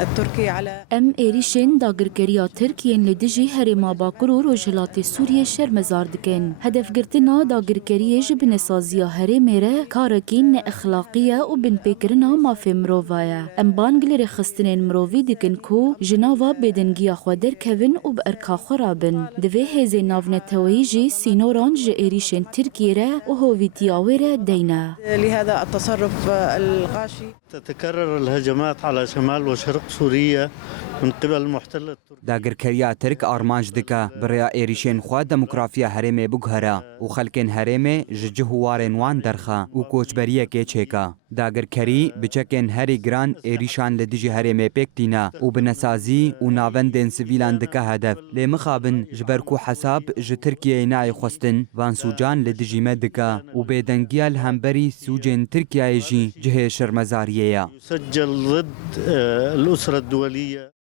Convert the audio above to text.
التركي على ام ایریشن داگرکریا ترکیین لدیجی هرما باکر و روجهلات سوریه شرمزار دکن. هدف گرتنا داگرکریه جبن سازیا هرمره کارکین اخلاقیه و بن پیکرنا مافی مرووایا. ام بانگلی رخستنین مرووی دکن کو جناوا بدنگیا خودر کوین و بارکا خرابن. دوی هزی نافنتوی جی سینوران ج ایریشن ترکیه و هویتیاویره دینا. لهذا التصرف الغاشي. تتكرر الهجمات على شمال وشرق سوريا من قبل المحتل التركي. داگرکریا ترک آرمانج دکا بریا ایریشن خوا دموکرافیا هرمه بگهرا و خلکن هرمه جهوارن وان درخا و کوچبریه که چیکا. داگرکری بچکن هری گران ایریشان لدیجی هرمه پکتینا و بنسازی و ناوندن سویلان دکا هدف. لی مخابن جبرکو حساب ج ترکیه نای خواستن وان سوجان لدیجی مدکا و بدنگیال همبری سوجن ترکیه جی جه شرمزاریه. يسجل ضد الأسرة الدولية.